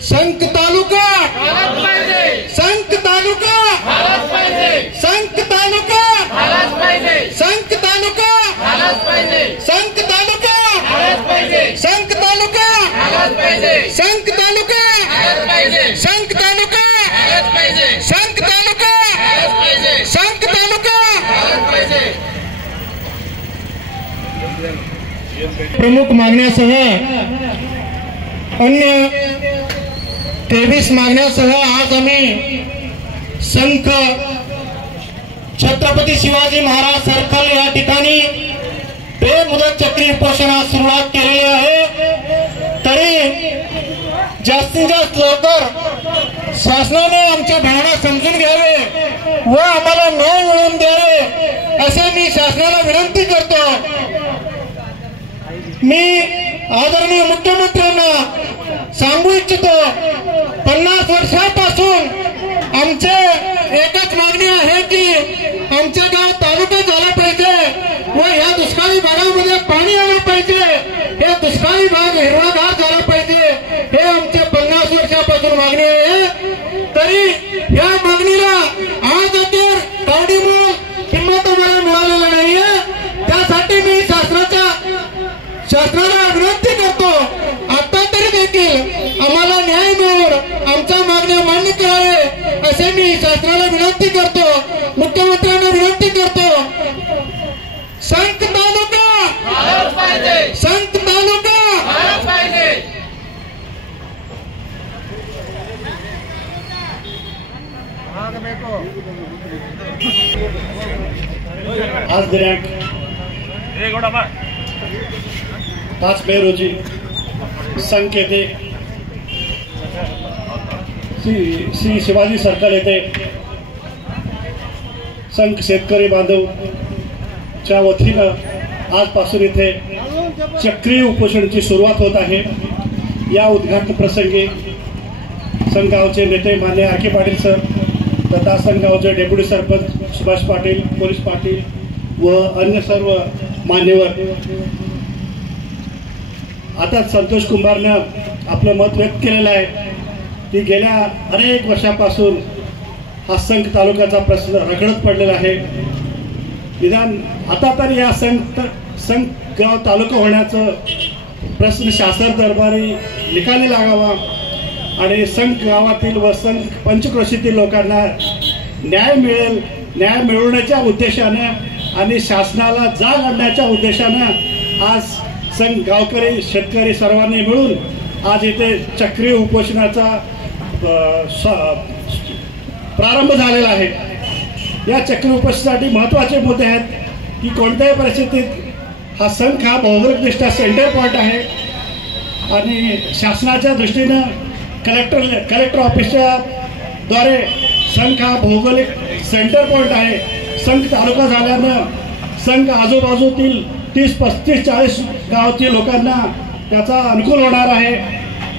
संक तालुका संक तालुका संक तालुका संक तालुका संक तालुका संक तालुका संक तालुका संक तालुका संक तालुका संक तालुका प्रमुख मागण्यासह अन्य 23 मागण्यासह आज आम्ही संख छत्रपती शिवाजी महाराज सर्कल या ठिकाणी बेमुदत चक्री उपोषणास सुरुवात केलेली आहे। तरी जास्तीत जास्त लवकर शासनाने आमच्या भावना समजून घ्यावे व आम्हाला न्याय मिळवून द्यावे असे मी शासनाला विनंती करतो। मी आदरणीय मुख्यमंत्र्यांना सांगू इच्छितो 50 वर्षापासून आमचे एकच मागणी आहे की आमचे गाव तालुका झाला पाहिजे व या दुष्काळी भागामध्ये पाणी आलं पाहिजे, हे दुष्काळी भाग हिरवागार झाला पाहिजे, हे आमच्या 50 वर्षापासून मागणी आहे। तरी या मागणीला आज अखेर कावडीमोल किंमत आम्हाला मिळालेली नाहीये। त्यासाठी मी शासनाला विनंती करतो आता तरी देखील आम्हाला न्याय मिळवून आमच्या मागण्या मान्य करावे असे मी शासनाला विनंती करतो, मुख्यमंत्र्यांना विनंती करतो। संत तालुका संत तालुका आज दिनांक 5 मे रोजी संख येथे श्री शिवाजी सर्कल येथे संख शेतकरी बांधवच्या वतीनं आजपासून इथे चक्रीय उपोषणाची सुरुवात होत आहे। या उद्घाटन प्रसंगी संघगावचे नेते मान्य आके पाटील सर तथा संघगावचे डेप्युटी सरपंच सुभाष पाटील, पोलीस पाटील व अन्य सर्व मान्यवर आता संतोष कुंभारनं आपलं मत व्यक्त केलेलं आहे की गेल्या अनेक वर्षापासून हा संख तालुक्याचा प्रश्न रखडत पडलेला आहे। निदान आता तर या संख गाव तालुका होण्याचं प्रश्न शासन दरबारी निकाली लागावा आणि संख गावातील व संख पंचक्रोशीतील लोकांना न्याय मिळेल, न्याय मिळवण्याच्या उद्देशानं आणि शासनाला जाग आणण्याच्या उद्देशानं आज संघ गावकरी शेतकरी सर्वांनी मिळून आज इथे चक्रीय उपोषणाचा प्रारंभ झालेला आहे। या चक्रीय उपोषणासाठी महत्त्वाचे मुद्दे आहेत की कोणत्याही परिस्थितीत हा संघ हा भौगोलिकदृष्ट्या सेंटर पॉईंट आहे आणि शासनाच्या दृष्टीनं कलेक्टर ऑफिसच्या द्वारे संघ हा भौगोलिक सेंटर पॉईंट आहे। संघ तालुका झाल्यानं संघ आजूबाजूतील 30, 35, 40 गावातील लोकांना त्याचा अनुकूल होणार आहे।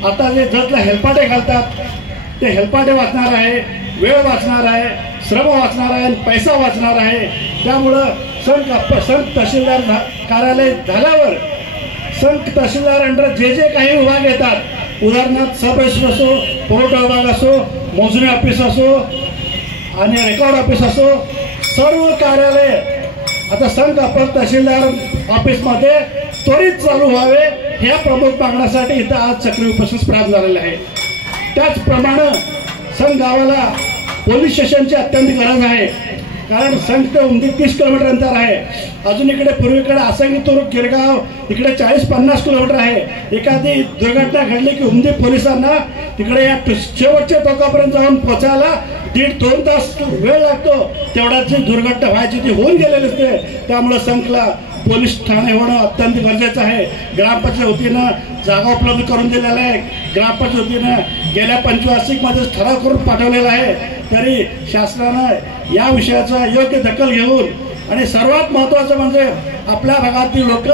आता जे जसला हेलपाटे घालतात ते हेलपाटे वाचणार आहे, वेळ वाचणार आहे, श्रम वाचणार आहे, पैसा वाचणार आहे। त्यामुळं संघ तहसीलदार कार्यालय झाल्यावर संघ तहसीलदार अंडर जे काही विभाग येतात, उदाहरणार्थ सब रजिस्टर असो, पुरवठा विभाग असो, मोजणी ऑफिस असो आणि रेकॉर्ड ऑफिस असो, सर्व कार्यालय आता संघ अपर तहसीलदार ऑफिसमध्ये त्वरित चालू व्हावे ह्या प्रमुख मागण्यासाठी इथं आज चक्रीय उपोषण प्रारंभ झालेलं आहे। त्याचप्रमाणे संघ गावाला पोलीस स्टेशनची अत्यंत गरज आहे, कारण संघ ते उंदी 30 किलोमीटर अंतर आहे। अजून इकडे पूर्वेकडे आसंगी तुरुक गिरगाव इकडे 40-50 किलोमीटर आहे। एखादी दुर्घटना घडली की उंदी पोलिसांना तिकडे या शेवटच्या टोकापर्यंत जाऊन पोहोचायला 1.5-2 तास वेळ लागतो। तेवढ्यात जी दुर्घटना व्हायची ती होऊन गेलेली असते। त्यामुळे संघला पोलीस ठाणे होणं अत्यंत गरजेचं आहे। ग्रामपंचायत वतीनं जागा उपलब्ध करून दिलेला आहे। ग्रामपंचायत वतीनं गेल्या पंचवार्षिकमध्ये ठराव करून पाठवलेला आहे। तरी शासनानं या विषयाचा योग्य दखल घेऊन आणि सर्वात महत्त्वाचं म्हणजे आपल्या भागातील लोक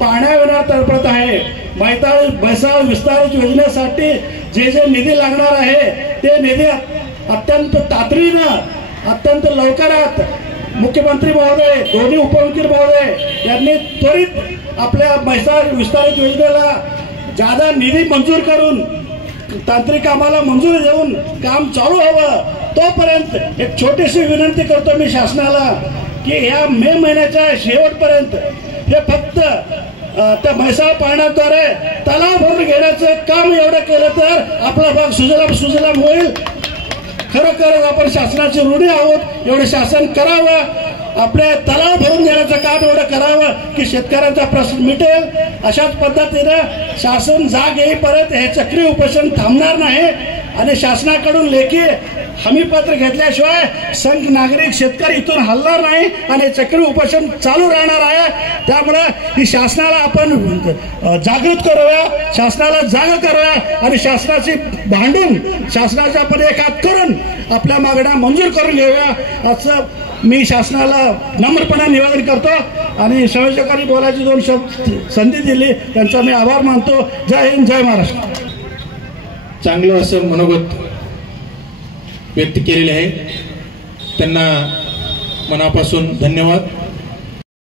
पाण्याविना तडफडत आहे। म्हैसाळ विस्तारित योजनेसाठी जे निधी लागणार आहे ते निधी अत्यंत तातडीनं अत्यंत लवकरात मुख्यमंत्री महोदय, दोन्ही उपमुख्यमंत्री महोदय यांनी त्वरित आपल्या म्हैसाळ विस्तारित योजनेला जादा निधी मंजूर करून तांत्रिक कामाला मंजुरी देऊन काम चालू व्हावं. तोपर्यंत एक छोटीशी विनंती करतो मी शासनाला की या मे महिन्याच्या शेवटपर्यंत हे फक्त त्या म्हैसाळ पाण्याद्वारे तलाव भरून घेण्याचं काम एवढं केलं तर आपला भाग सुजलाम होईल. खरोखरच आपण शासनाचे ऋणी आहोत. एवढं शासन करावं. आपल्या तलाव भरून घेण्याचं काम एवढं करावं की शेतकऱ्यांचा प्रश्न मिटेल. अशाच पद्धतीनं शासन जाग येईपर्यंत हे चक्री उपोषण थांबणार नाही आणि शासनाकडून लेखी हमीपत्र घेतल्याशिवाय संघ नागरिक शेतकरी इथून हलणार नाही आणि चक्री उपोषण चालू राहणार आहे. त्यामुळे ही शासनाला आपण जागृत करूया, शासनाला जाग करूया आणि शासनाची भांडून शासनाचा आपण एक हात करून आपल्या मागण्या मंजूर करून घेऊया असं मी शासनाला नम्रपणे निवेदन करतो. आणि संयोजकांनी बोलायची 2 शब्द संधी दिली त्यांचा मी आभार मानतो. जय हिंद, जय महाराष्ट्र. चांगलं असं मनोगत व्यक्त केलेले आहे. त्यांना मनापासून धन्यवाद.